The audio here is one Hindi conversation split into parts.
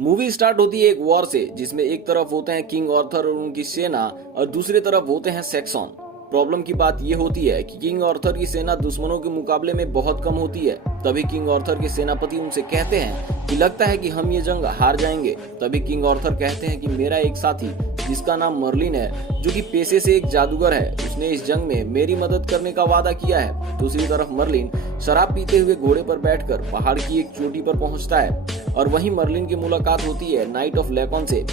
मूवी स्टार्ट होती है एक वॉर से, जिसमें एक तरफ होते हैं किंग आर्थर और उनकी सेना और दूसरी तरफ होते हैं सैक्सन। प्रॉब्लम की बात यह होती है कि किंग आर्थर की सेना दुश्मनों के मुकाबले में बहुत कम होती है। तभी किंग आर्थर के सेनापति उनसे कहते हैं कि लगता है कि हम ये जंग हार जाएंगे। तभी किंग आर्थर कहते हैं कि मेरा एक साथी जिसका नाम मर्लिन है, जो कि पेशे से एक जादूगर है, उसने इस जंग में मेरी मदद करने का वादा किया है। दूसरी तरफ मर्लिन शराब पीते हुए घोड़े पर बैठकर पहाड़ की एक चोटी पर पहुंचता है और वहीं मर्लिन की मुलाकात होती है नाइट ऑफ लेकॉन से।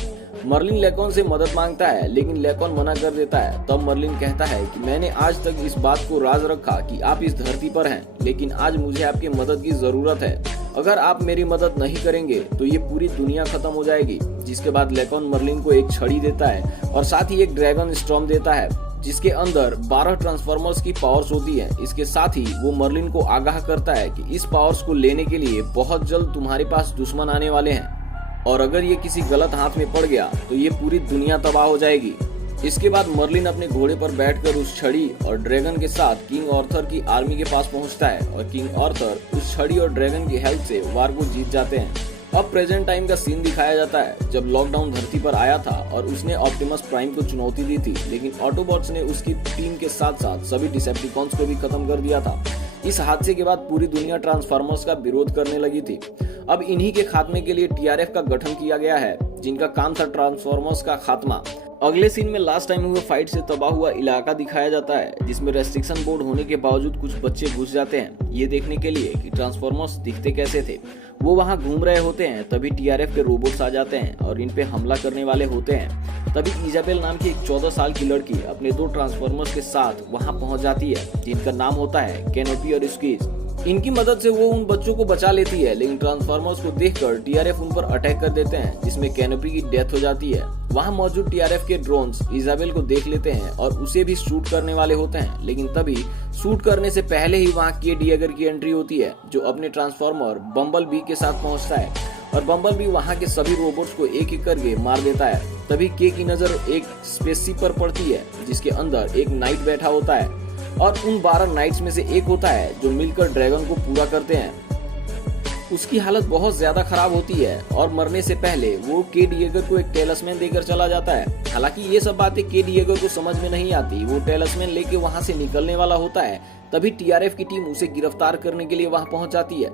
मर्लिन लेकॉन से मदद मांगता है, लेकिन लेकॉन मना कर देता है। तब मर्लिन कहता है कि मैंने आज तक इस बात को राज रखा कि आप इस धरती पर हैं, लेकिन आज मुझे आपकी मदद की जरूरत है। अगर आप मेरी मदद नहीं करेंगे तो ये पूरी दुनिया खत्म हो जाएगी। जिसके बाद लेकॉन मर्लिन को एक छड़ी देता है और साथ ही एक ड्रैगन स्टॉर्म देता है, जिसके अंदर 12 ट्रांसफॉर्मर्स की पावर्स होती है। इसके साथ ही वो मर्लिन को आगाह करता है कि इस पावर्स को लेने के लिए बहुत जल्द तुम्हारे पास दुश्मन आने वाले हैं, और अगर ये किसी गलत हाथ में पड़ गया तो ये पूरी दुनिया तबाह हो जाएगी। इसके बाद मर्लिन अपने घोड़े पर बैठकर उस छड़ी और ड्रैगन के साथ किंग आर्थर की आर्मी के पास पहुंचता है और किंग आर्थर उस छड़ी और ड्रैगन की हेल्प से वार को जीत जाते हैं। अब प्रेजेंट टाइम का सीन दिखाया जाता है, जब लॉकडाउन धरती पर आया था और उसने ऑप्टिमस प्राइम को चुनौती दी थी, लेकिन ऑटोबॉट्स ने उसकी टीम के साथ साथ सभी डिसेप्टिकॉन्स को भी खत्म कर दिया था। इस हादसे के बाद पूरी दुनिया ट्रांसफॉर्मर्स का विरोध करने लगी थी। अब इन्हीं के खात्मे के लिए टीआरएफ का गठन किया गया है, जिनका काम था ट्रांसफॉर्मर्स का खात्मा। अगले सीन में लास्ट टाइम हुए फाइट से तबाह हुआ इलाका दिखाया जाता है, जिसमें रेस्ट्रिक्शन बोर्ड होने के बावजूद कुछ बच्चे घुस जाते हैं ये देखने के लिए कि ट्रांसफॉर्मर्स दिखते कैसे थे। वो वहां घूम रहे होते हैं, तभी टीआरएफ के रोबोट्स आ जाते हैं और इन पे हमला करने वाले होते हैं। तभी इजाबेल नाम की एक 14 साल की लड़की अपने 2 ट्रांसफॉर्मर्स के साथ वहां पहुंच जाती है, जिनका नाम होता है कैनोपी और स्क्वीज। इनकी मदद से वो उन बच्चों को बचा लेती है, लेकिन ट्रांसफॉर्मर्स को देखकर टीआरएफ उन पर अटैक कर देते हैं, जिसमें कैनोपी की डेथ हो जाती है। वहां मौजूद टीआरएफ के ड्रोन्स इजाबेल को देख लेते हैं और उसे भी शूट करने वाले होते हैं, लेकिन तभी शूट करने से पहले ही वहां के डिएगर की एंट्री होती है, जो अपने ट्रांसफॉर्मर बम्बल बी के साथ पहुंचता है और बम्बल बी वहां के सभी रोबोट्स को एक एक करके मार देता है। तभी के की नजर एक स्पेसशिप पर पड़ती है, जिसके अंदर एक नाइट बैठा होता है और उन 12 नाइट्स में से एक होता है जो मिलकर ड्रैगन को पूरा करते हैं। उसकी हालत बहुत ज्यादा खराब होती है और मरने से पहले वो के डिएगर को एक टेलिस्मैन देकर चला जाता है। हालांकि ये सब बातें के डिएगर को समझ में नहीं आती। वो टेलिस्मैन लेके वहां से निकलने वाला होता है, तभी टीआरएफ की टीम उसे गिरफ्तार करने के लिए वहां पहुंच जाती है।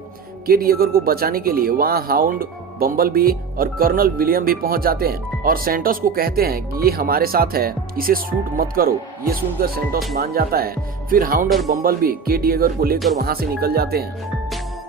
के डिएगर को बचाने के लिए वहां हाउंड, बम्बल बी और कर्नल विलियम भी पहुंच जाते हैं और सेंटोस को कहते हैं कि ये हमारे साथ है, इसे शूट मत करो। ये सुनकर सेंटोस मान जाता है। फिर हाउंड और बम्बल बी के डिएगर को लेकर वहां से निकल जाते हैं।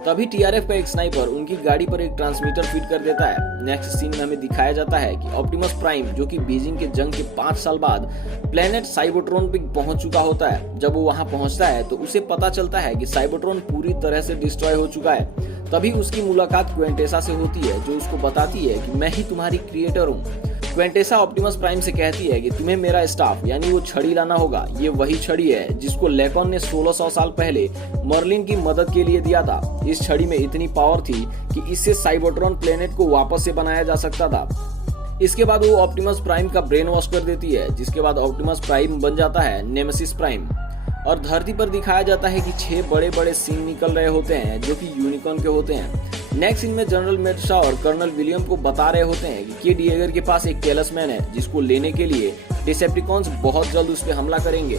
तभी टीआरएफ का एक स्नाइपर उनकी गाड़ी पर एक ट्रांसमीटर फिट कर देता है। नेक्स्ट सीन में हमें दिखाया जाता है कि ऑप्टिमस प्राइम, जो कि बीजिंग के जंग के 5 साल बाद प्लेनेट साइबोट्रॉन पे पहुंच चुका होता है। जब वो वहां पहुंचता है तो उसे पता चलता है कि साइबोट्रॉन पूरी तरह से डिस्ट्रॉय हो चुका है। तभी उसकी मुलाकात क्वेंटेसा से होती है, जो उसको बताती है कि मैं ही तुम्हारी क्रिएटर हूँ। क्वेंटेसा ऑप्टिमस प्राइम से कहती है कि तुम्हें मेरा स्टाफ यानी वो छड़ी लाना होगा। ये वही छड़ी है जिसको लेकॉन ने 1600 साल पहले मर्लिन की मदद के लिए दिया था। इस छड़ी में इतनी पावर थी कि इससे साइबोट्रॉन प्लेनेट को वापस से बनाया जा सकता था। इसके बाद वो ऑप्टिमस प्राइम का ब्रेन वॉश कर देती है, जिसके बाद ऑप्टिमस प्राइम बन जाता है नेमेसिस प्राइम और धरती पर दिखाया जाता है कि 6 बड़े बड़े सिंग निकल रहे होते हैं, जो कि यूनिकॉर्न के होते हैं। नेक्स्ट सीन में जनरल मेडशा और कर्नल विलियम को बता रहे होते हैं कि के डिएगर के पास एक टेलिस्मैन है, जिसको लेने के लिए डिसेप्टिकॉन्स बहुत जल्द उस पर हमला करेंगे।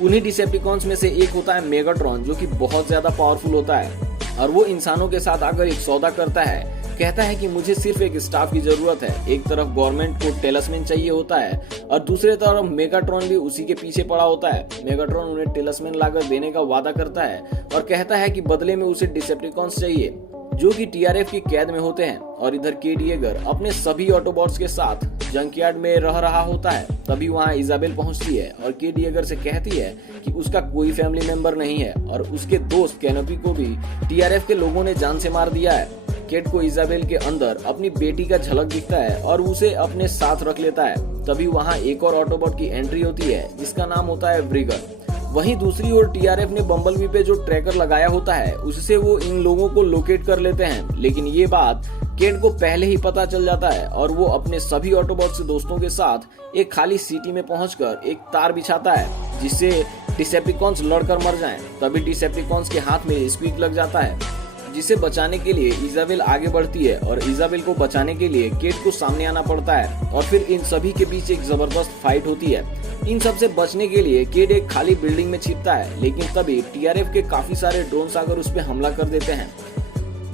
उन्हीं डिसेप्टिकॉन्स में से एक होता है मेगाट्रॉन, जो कि बहुत ज्यादा पावरफुल होता है और वो इंसानों के साथ आकर एक सौदा करता है। कहता है कि मुझे सिर्फ एक स्टाफ की जरूरत है। एक तरफ गवर्नमेंट को टेलिस्मैन चाहिए होता है और दूसरे तरफ मेगाट्रॉन भी उसी के पीछे पड़ा होता है। मेगाट्रॉन उन्हें टेलिस्मैन लाकर देने का वादा करता है और कहता है कि बदले में उसे डिसेप्टिकॉन्स चाहिए, जो कि टीआरएफ की कैद में होते हैं। और इधर के डिएगर अपने सभी ऑटोबॉट्स के साथ जंकयार्ड में रह रहा होता है। तभी वहां इजाबेल पहुंचती है और के डिएगर से कहती है कि उसका कोई फैमिली मेंबर नहीं है और उसके दोस्त कैनोपी को भी टीआरएफ के लोगों ने जान से मार दिया है। केट को इजाबेल के अंदर अपनी बेटी का झलक दिखता है और उसे अपने साथ रख लेता है। तभी वहां एक और ऑटोबॉट की एंट्री होती है, जिसका नाम होता है ब्रिगर। वहीं दूसरी ओर टीआरएफ ने बम्बलबी पे जो ट्रैकर लगाया होता है, उससे वो इन लोगों को लोकेट कर लेते हैं, लेकिन ये बात केट को पहले ही पता चल जाता है और वो अपने सभी ऑटोबॉट्स दोस्तों के साथ एक खाली सिटी में पहुंचकर एक तार बिछाता है, जिससे डिसेप्टिकॉन्स लड़कर मर जाएं। तभी डिसेप्टिकॉन्स के हाथ में स्क्वीक लग जाता है, जिसे बचाने के लिए इजाबेल आगे बढ़ती है और इजाबेल को बचाने के लिए केट को सामने आना पड़ता है और फिर इन सभी के बीच एक जबरदस्त फाइट होती है। इन सब से बचने के लिए केट एक खाली बिल्डिंग में छिपता है, लेकिन तभी टीआरएफ के काफी सारे ड्रोन्स आकर उस पर हमला कर देते हैं।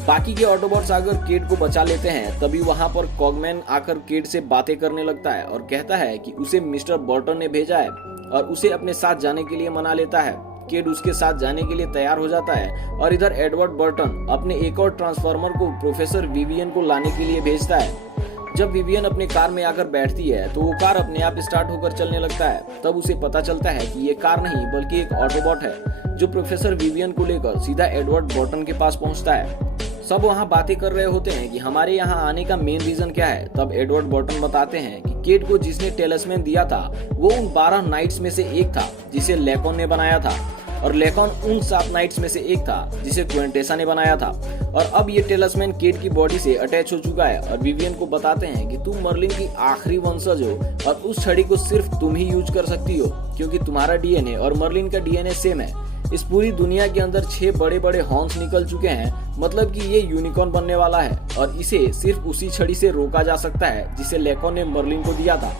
बाकी के ऑटोबॉट्स आकर केट को बचा लेते हैं। तभी वहां पर कॉगमैन आकर केट से बातें करने लगता है और कहता है कि उसे मिस्टर बर्टन ने भेजा है और उसे अपने साथ जाने के लिए मना लेता है। केट उसके साथ जाने के लिए तैयार हो जाता है और इधर एडवर्ड बर्टन अपने एक और ट्रांसफार्मर को प्रोफेसर विवियन को लाने के लिए भेजता है। जब विवियन अपने कार में आकर बैठती है तो वो कार अपने आप स्टार्ट होकर चलने लगता है। तब उसे पता चलता है कि ये कार नहीं बल्कि एक ऑटोबॉट है जो प्रोफेसर विवियन को लेकर सीधा एडवर्ड बर्टन के पास पहुंचता है। सब वहां बातें कर रहे होते हैं कि हमारे यहाँ आने का मेन रीजन क्या है। तब एडवर्ड बर्टन बताते हैं कि केट को जिसने टेलिस्मैन दिया था वो उन 12 नाइट्स में से एक था जिसे लेकॉन ने बनाया था और लेकॉन उन 7 नाइट्स में से एक था जिसे क्विंटेसा ने बनाया था। और अब ये टेलिस्मैन केट की बॉडी से अटैच हो चुका है और विवियन को बताते हैं कि तुम मर्लिन की आखिरी वंशज हो और उस छड़ी को सिर्फ तुम ही यूज कर सकती हो क्योंकि तुम्हारा डीएनए और मर्लिन का डीएनए सेम है। इस पूरी दुनिया के अंदर 6 बड़े बड़े हॉर्न्स निकल चुके हैं, मतलब कि ये यूनिकॉर्न बनने वाला है और इसे सिर्फ उसी छड़ी से रोका जा सकता है जिसे लेकॉन ने मर्लिन को दिया था।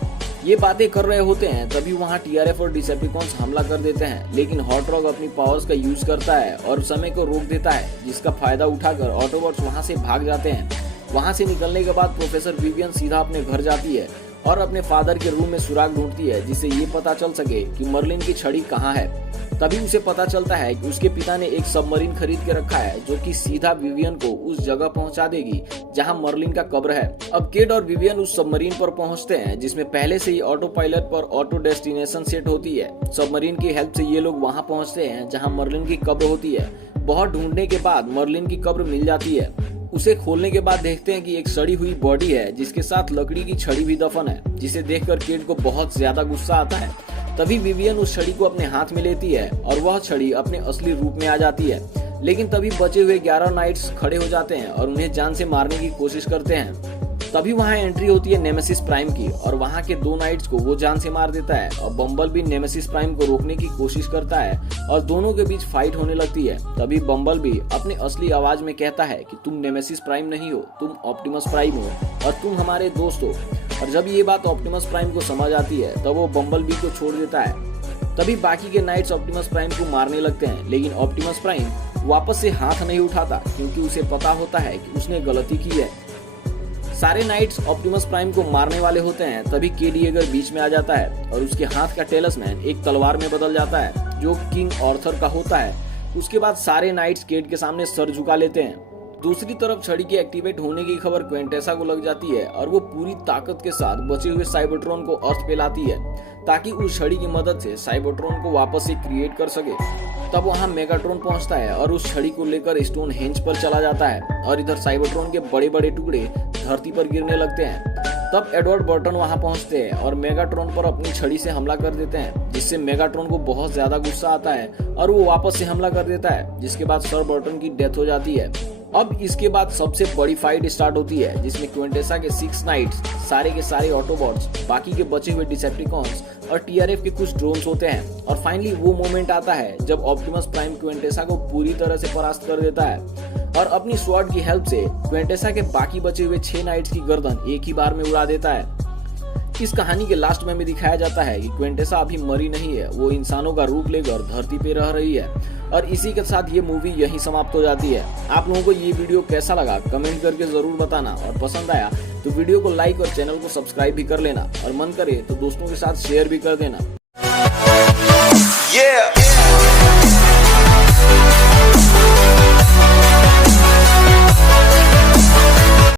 ये बातें कर रहे होते हैं तभी वहाँ टीआरएफ और डिसेप्टिकॉन्स हमला कर देते हैं, लेकिन हॉट रॉक अपनी पावर्स का यूज करता है और समय को रोक देता है, जिसका फायदा उठाकर ऑटोबॉट्स वहाँ से भाग जाते हैं। वहाँ से निकलने के बाद प्रोफेसर विवियन सीधा अपने घर जाती है और अपने फादर के रूम में सुराग ढूंढती है जिससे ये पता चल सके कि मर्लिन की छड़ी कहाँ है। तभी उसे पता चलता है कि उसके पिता ने एक सबमरीन खरीद के रखा है जो कि सीधा विवियन को उस जगह पहुंचा देगी जहां मर्लिन का कब्र है। अब केट और विवियन उस सबमरीन पर पहुंचते हैं जिसमें पहले से ही ऑटो पायलट पर ऑटो डेस्टिनेशन सेट होती है। सबमरीन की हेल्प से ये लोग वहां पहुंचते हैं जहां मर्लिन की कब्र होती है। बहुत ढूंढने के बाद मर्लिन की कब्र मिल जाती है। उसे खोलने के बाद देखते हैं कि एक सड़ी हुई बॉडी है जिसके साथ लकड़ी की छड़ी भी दफन है, जिसे देखकर केट को बहुत ज्यादा गुस्सा आता है। तभी विवियन उस छड़ी को अपने हाथ में लेती है और वह छड़ी अपने असली रूप में आ जाती है, लेकिन तभी बचे हुए 11 नाइट्स खड़े हो जाते हैं और उन्हें जान से मारने की कोशिश करते हैं। तभी वहाँ एंट्री होती है नेमेसिस प्राइम की और वहाँ के 2 नाइट्स को वो जान से मार देता है और बम्बल भी नेमेसिस प्राइम को रोकने की कोशिश करता है और दोनों के बीच फाइट होने लगती है। तभी बम्बल भी अपने असली आवाज में कहता है कि तुम नेमेसिस प्राइम नहीं हो, तुम ऑप्टिमस प्राइम हो और तुम हमारे दोस्त हो। और जब ये बात ऑप्टिमस प्राइम को समझ आती है तब वो बम्बल बी को छोड़ देता है। तभी बाकी के नाइट्स ऑप्टिमस प्राइम को मारने लगते हैं, लेकिन ऑप्टिमस प्राइम वापस से हाथ नहीं उठाता क्योंकि उसे पता होता है कि उसने गलती की है। सारे नाइट्स ऑप्टिमस प्राइम को मारने वाले होते हैं तभी केट येगर बीच में आ जाता है और उसके हाथ का टेलिस्मैन एक तलवार में बदल जाता है जो किंग आर्थर का होता है। उसके बाद सारे नाइट्स केट के सामने सर झुका लेते हैं। दूसरी तरफ छड़ी के एक्टिवेट होने की खबर क्विंटेसा को लग जाती है और वो पूरी ताकत के साथ बचे हुए साइबरट्रॉन को अर्थ पे लाती है ताकि उस छड़ी की मदद से साइबरट्रॉन को वापस से क्रिएट कर सके। तब वहाँ मेगाट्रॉन पहुंचता है और उस छड़ी को लेकर स्टोन हेंज पर चला जाता है और इधर साइबरट्रॉन के बड़े बड़े टुकड़े धरती पर गिरने लगते हैं। तब एडवर्ड बर्टन वहां पहुंचते हैं और मेगाट्रॉन पर अपनी छड़ी से हमला कर देते हैं, जिससे मेगाट्रॉन को बहुत ज्यादा गुस्सा आता है और वो वापस से हमला कर देता है, जिसके बाद सर बर्टन की डेथ हो जाती है। अब इसके बाद सबसे बड़ी फाइट स्टार्ट होती है जिसमें क्विंटेसा के 6 नाइट्स, सारे के सारे ऑटोबॉट्स, बाकी के बचे हुए डिसेप्टिकॉन्स और टीआरएफ के कुछ ड्रोन्स होते हैं और फाइनली वो मोमेंट आता है जब ऑप्टिमस प्राइम क्विंटेसा को पूरी तरह से परास्त कर देता है और अपनी स्वॉर्ड की हेल्प से क्विंटेसा के बाकी बचे हुए 6 नाइट्स की गर्दन एक ही बार में उड़ा देता है। इस कहानी के लास्ट में भी दिखाया जाता है कि क्विंटेसा अभी मरी नहीं है, वो इंसानों का रूप लेकर धरती पे रह रही है। और इसी के साथ ये मूवी यहीं समाप्त हो जाती है। आप लोगों को ये वीडियो कैसा लगा कमेंट करके जरूर बताना और पसंद आया तो वीडियो को लाइक और चैनल को सब्सक्राइब भी कर लेना और मन करे तो दोस्तों के साथ शेयर भी कर देना।